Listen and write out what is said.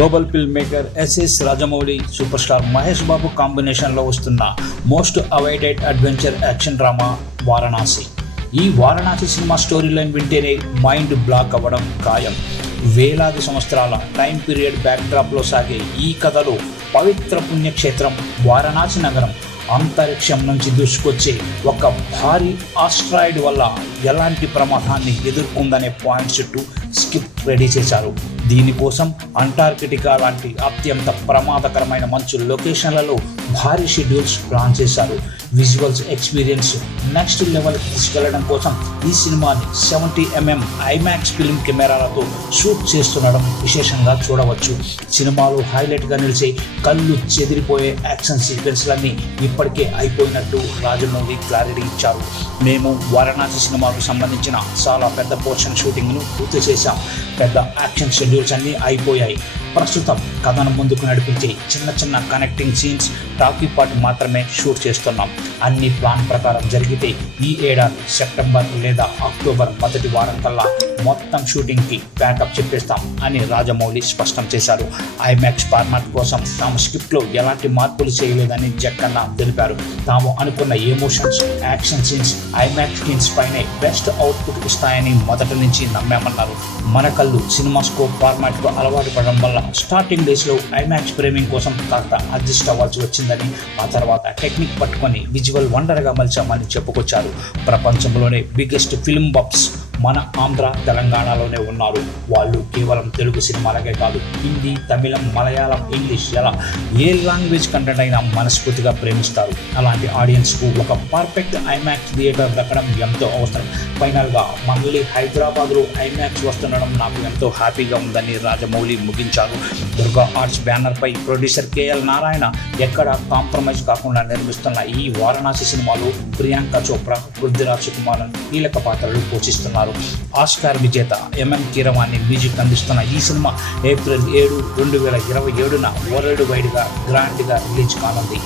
Global film maker SS Rajamouli, super star Mahesh Babu కాంబినేషన్లో వస్తున్న most awaited adventure action drama Varanasi. ఈ Varanasi cinema story line వింటేనే mind block అవ్వడం ఖాయం. వేలాది సంవత్సరాల టైం పీరియడ్ బ్యాక్డ్రాప్లో సాగే ఈ కథలో పవిత్ర పుణ్యక్షేత్రం వారణాసి నగరం అంతరిక్షం నుంచి దూసుకొచ్చే ఒక భారీ ఆస్ట్రాయిడ్ వల్ల ఎలాంటి ప్రమాదాన్ని ఎదుర్కొందనే పాయింట్ చుట్టూ స్క్రిప్ట్ రెడీ చేశారు. దీనికోసం అంటార్కిటికా లాంటి అత్యంత ప్రమాదకరమైన మంచు లొకేషన్లలో భారీ షెడ్యూల్స్ ప్లాన్ చేశారు. విజువల్స్ ఎక్స్పీరియన్స్ నెక్స్ట్ లెవెల్కి తీసుకెళ్లడం కోసం ఈ సినిమాని 70mm ఐమాక్స్ ఫిల్మ్ కెమెరాలతో షూట్ చేస్తుండడం విశేషంగా చూడవచ్చు. సినిమాలో హైలైట్గా నిలిచే కళ్ళు చెదిరిపోయే యాక్షన్ సీక్వెన్స్లన్నీ ఇప్పటికే అయిపోయినట్టు రాజమౌళి క్లారిటీ ఇచ్చారు. మేము వారణాసి సినిమాకు సంబంధించిన చాలా పెద్ద పోర్షన్ షూటింగ్ను పూర్తి చేశాం. పెద్ద యాక్షన్ షెడ్యూల్స్ అన్నీ అయిపోయాయి. ప్రస్తుతం కథను ముందుకు నడిపించే చిన్న చిన్న కనెక్టింగ్ సీన్స్, టాకీ పార్ట్ మాత్రమే షూట్ చేస్తున్నాం. అన్ని ప్లాన్ ప్రకారం జరిగితే ఈ ఏడాది సెప్టెంబర్ లేదా అక్టోబర్ మొదటి వారం కల్లా మొత్తం షూటింగ్కి ప్యాకప్ చెప్పేస్తాం అని రాజమౌళి స్పష్టం చేశారు. ఐమాక్స్ ఫార్మాట్ కోసం తాము స్క్రిప్ట్లో ఎలాంటి మార్పులు చేయలేదని జక్కన్న తెలిపారు. తాము అనుకున్న emotions, action scenes IMAX scenes పైనే బెస్ట్ అవుట్పుట్ ఇస్తాయని మొదటి నుంచి నమ్మామన్నారు. మన కళ్ళు సినిమా స్కోప్ ఫార్మాట్కు అలవాటు పడడం వల్ల స్టార్టింగ్ డేస్లో ఐమాక్స్ ఫ్రేమింగ్ కోసం కాస్త అడ్జస్ట్ అవ్వాల్సి వచ్చిందని, ఆ తర్వాత టెక్నిక్ పట్టుకొని విజువల్ వండర్గా మలిచామని చెప్పుకొచ్చారు. ప్రపంచంలోనే బిగ్గెస్ట్ ఫిల్మ్ బఫ్స్ మన ఆంధ్ర, తెలంగాణలోనే ఉన్నారు. వాళ్ళు కేవలం తెలుగు సినిమాలకే కాదు, హిందీ, తమిళం, మలయాళం, ఇంగ్లీష్ ఎలా ఏ లాంగ్వేజ్ కంటెంట్ అయినా మనస్ఫూర్తిగా ప్రేమిస్తారు. అలాంటి ఆడియన్స్కు ఒక పర్ఫెక్ట్ ఐమాక్స్ థియేటర్ దక్కడం ఎంతో అవసరం. ఫైనల్గా మళ్ళీ హైదరాబాద్లో ఐమాక్స్ వస్తుండడం నాకు ఎంతో హ్యాపీగా ఉందని రాజమౌళి ముగించారు. దుర్గా ఆర్ట్స్ బ్యానర్పై ప్రొడ్యూసర్ కేఎల్ నారాయణ ఎక్కడా కాంప్రమైజ్ కాకుండా నిర్మిస్తున్న ఈ వారణాసి సినిమాలో ప్రియాంక చోప్రా, పృథ్వీరాజ్ కుమారన్ కీలక పాత్రలు పోషిస్తున్నారు. ఆస్కార్ విజేత ఎంఎం కీరవాణి మ్యూజిక్ అందిస్తున్న ఈ సినిమా ఏప్రిల్ 7, 2027న వరల్డ్ వైడ్గా గ్రాండ్గా రిలీజ్ కానుంది.